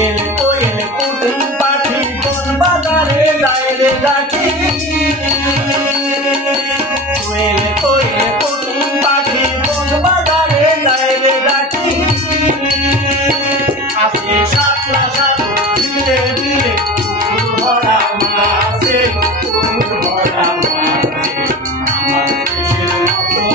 কোয়েল কুটুম পাখি কোন বাজারে যায় রে ডাকি কোয়েল কুটুম পাখি কোন বাজারে যায় রে ডাকি আসে সাতলা সাতু ধীরে ধীরে ভরা মাছে ভরা মাছে আমার দেশের মতো